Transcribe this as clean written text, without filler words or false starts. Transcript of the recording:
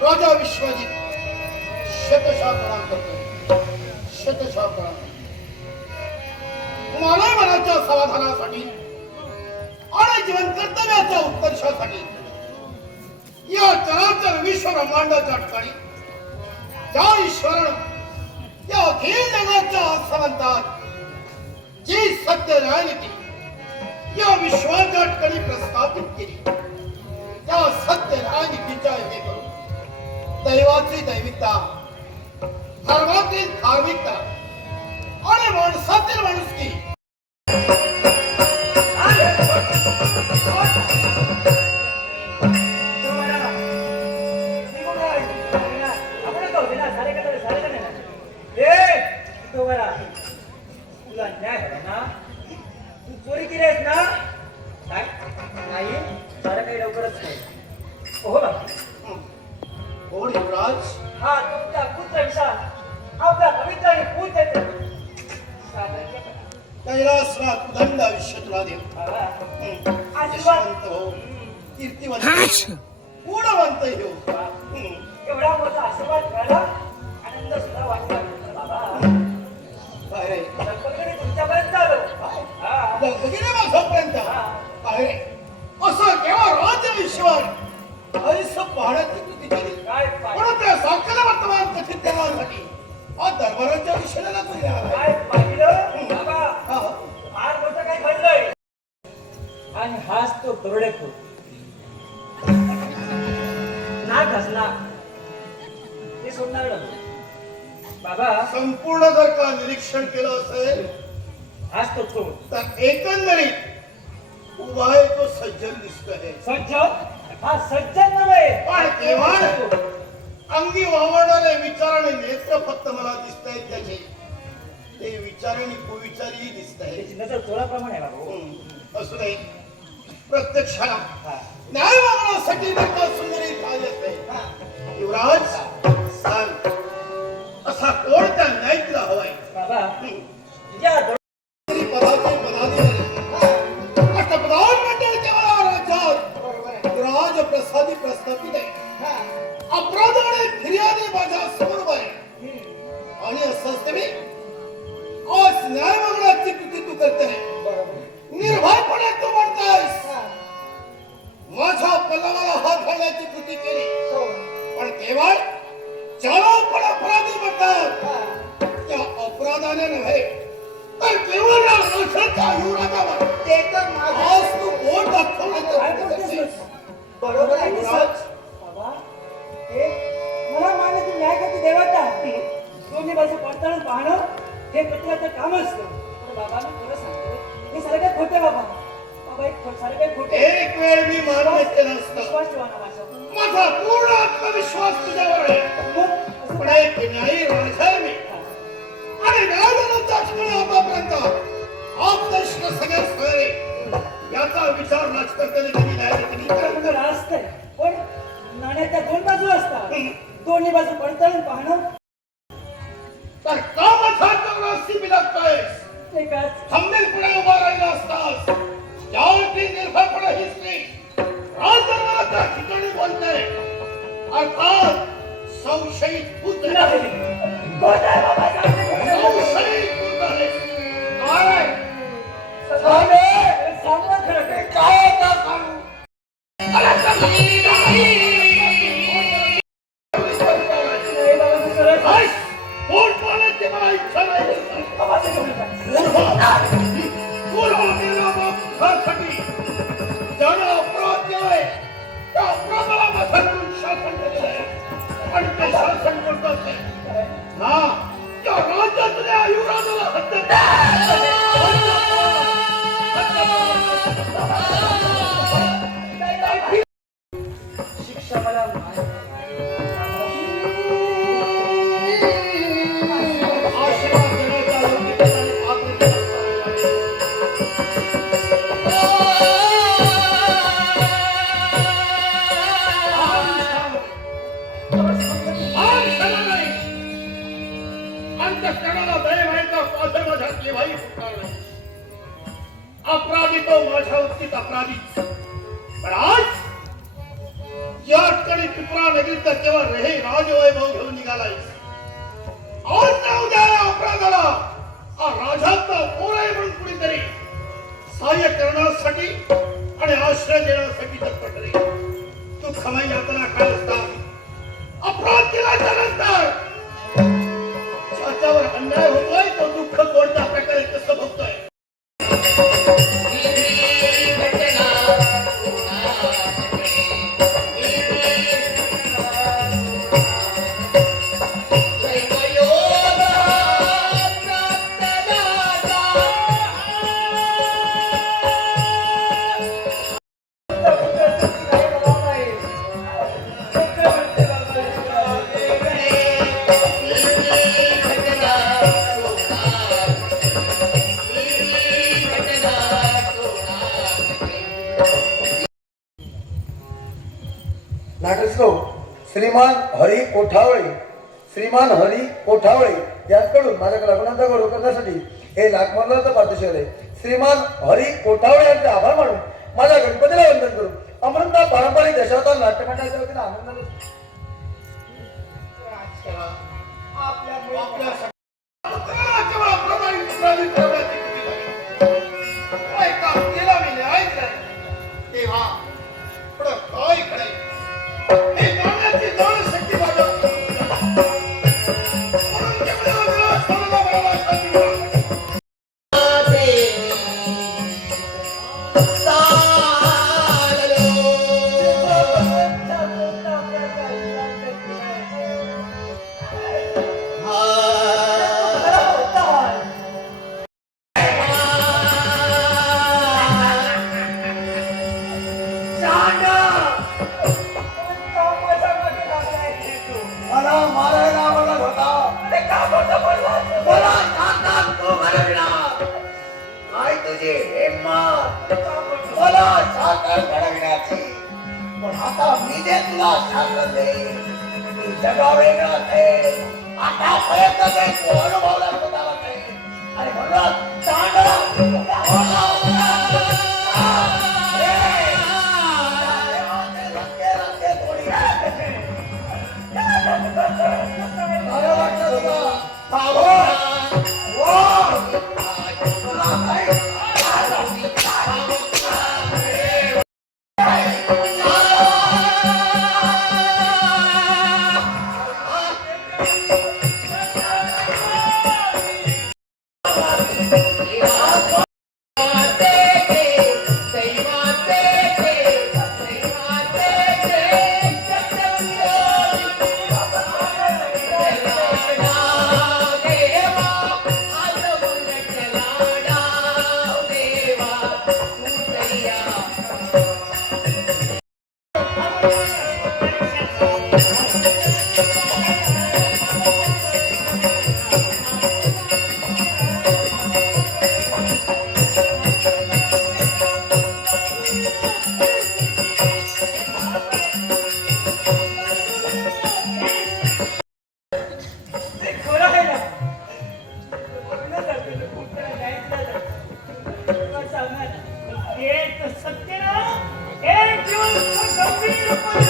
राजा विश्वजित शतशः प्रणाम करतो, शतशः प्रणाम. तुम्हाला मनाच्या समाधानासाठी आणि जीवन कर्तव्याच्या उत्कर्षासाठी या चराचर विश्व ब्रह्मांडाच्या ठिकाणी ज्या ईश्वरानं या अखिल जगाच्या समंतात जी सत्य न्यायनीती या विश्वाच्या ठिकाणी प्रस्थापित केली, त्या सत्य न्यायनीतीच्या हेतून दैवाची दैविकता, धर्मातील धार्मिकता आणि माणसातील माणुसकी तुला न्याय हवा ना? तू चोरी केली आहेस ना? नाही, सारं काही लवकरच नाही. हो बा, कोण युवराज? हा तुमचा पुत्र विशाल आपला पवित्र आणि पूज्य कैलासनाथ उदंड आयुष्य तुला देव. यशवंत हो, कीर्तिवंत हो, गुणवंत हो. एवढा मोठा आशीर्वाद मिळाला, आनंद सुद्धा वाटला बाबा. काय रे गणपतीने तुमच्यापर्यंत आलो. गणपतीने माझ्यापर्यंत काय रे? असं केव्हा राज्य विश्वास ऐसं पाहण्याची कृती केली, पण त्या साक्षाला वर्तमान कथित करण्यासाठी हा दरबाराच्या दिशेने ना तू काय पाहिलं बाबा? फार मोठं काय घडलंय. आणि हाच तो दरोडेखोर नाक घासला ते सोडणार बाबा. संपूर्ण जर का निरीक्षण केलं असेल हाच तो चोर. तर एकंदरीत उभा आहे तो सज्जन दिसतो आहे. सज्जन? हा सज्जन नव्हे, पण केवळ अंगी वावरणारे विचार आणि नेत्र फक्त मला दिसत आहेत त्याचे. ते विचार आणि कुविचारही दिसत आहेत. त्याची नजर चोराप्रमाणे बाबा. असू दे, प्रत्यक्षाला न्याय मागण्यासाठी जर का सुंदरी काय असते. युवराज सांग, असा कोणत्या न्याय तुला हवाय? बाबा या पदाचे पदाधिकारी अष्टप्रधान मंडळाच्या राज्यात राजप्रसादी प्रस्थापित आहे. अपराध आणि फिर्यादी माझ्या समोर आहे. आणि असं असते मी आज न्याय मागण्याची कृती तू करते, निर्भयपणे तू म्हणतायस माझ्या पल्लवाला हात घालण्याची कृती केली, पण केवळ ज्याला पण अपराधी म्हणतात त्या अपराधाने नव्हे तर केवळ या राष्ट्राच्या युवराजावर ते तर आज तू बोट दाखवण्याचं बरोबर आहे युवराज. बाबा मला मान्य तू न्याय करते देवता. दोन्ही बाजू पडताळून पाहणं हे पत्राचं काम असतं. पण बाबा मी खरं सांगतो, हे सारं काय खोटे बाबा. बाबा एक सारं काय खोटे. एक वेळ मी मान्य केलं असतं. विश्वास ठेवा ना माझ्यावर. माझा पूर्ण आत्मविश्वास तुझ्यावर आहे. पण एक न्यायी राजा आहे मी, आणि न्यायालयाच्या ठिकाणी आतापर्यंत आपदष्ट सगळे सोयरे याचा विचार राजकर्त्याने कधी न्यायालयाने असतंय. पण नाण्याच्या दोन बाजू असतात. दोन्ही बाजू पडताळून पाहणं तर का माझा चौरासी बिलकतोयस? ते काय खंबीरपणे उभा राहिला असतास. ज्यावरती निर्भयपणे ही स्त्री राजदरबाराच्या ठिकाणी बोलते, अर्थात संशयित भूत आहे. संशयित भूत आहे. काय सांगा खरं काय आता सांगू? पोट पाण्याची मला इच्छा नाही. ज्यानं अपराध केलाय त्या अपराधाला माझ्याकडून शासन केलेलं आहे, आणि ते शासन करत असते ना त्या राज्यातल्या युवराजाला शिक्षा मला क्षणाला दयमायचा पाठे माझ्या केव्हाही फुटणार नाही. अपराधी तो माझ्या वृत्तीत अपराधीच. पण आज या ठिकाणी पिपरा नगरीत केवळ रे राजवैभव घेऊन निघालायस. आज ना उद्या या अपराधाला हा राजाचा पोराय म्हणून कुणीतरी सहाय्य करण्यासाठी आणि आश्रय देण्यासाठी तत्पर ठरेल. तू खमाई यातना काय असता अपराध केल्याच्या नंतर त्याच्यावर अन्याय होतोय तो दुःख कोणत्या प्रकारे कसं भोगतोय. नागरिक श्रीमान हरी कोठावळे श्रीमान हरी कोठावळे यांच्याकडून माझ्या लग्नाचा गौरव करण्यासाठी हे लाखमालाचं पारितोषिक आहे. श्रीमान हरी कोठावळे यांचे आभार मानून माझ्या गणपतीला वंदन करून अमृता पारंपरिक दशावतार नाट्यमंडळाच्या वतीने आनंदाने आपल्या केवळ अपराधी ठरवण्याची कृती झाली. काय काम केला मी न्याय केला तेव्हा पुढं काय कळेल हे जाण्याची जाण शक्ती माझ्या म्हणून केवळ विलास मला मला शांती मिळाली. मला मारायला आवडत होता मला शांतात तू घडविला काय तुझी हिंमत मला शांतात घडविण्याची. पण आता मी जे तुला शासन देईन मी जगा वेगळं असेल. आतापर्यंत ते तू अनुभवला स्वतःला नाही आणि म्हणून सत्य ना एक दिवस गंभीर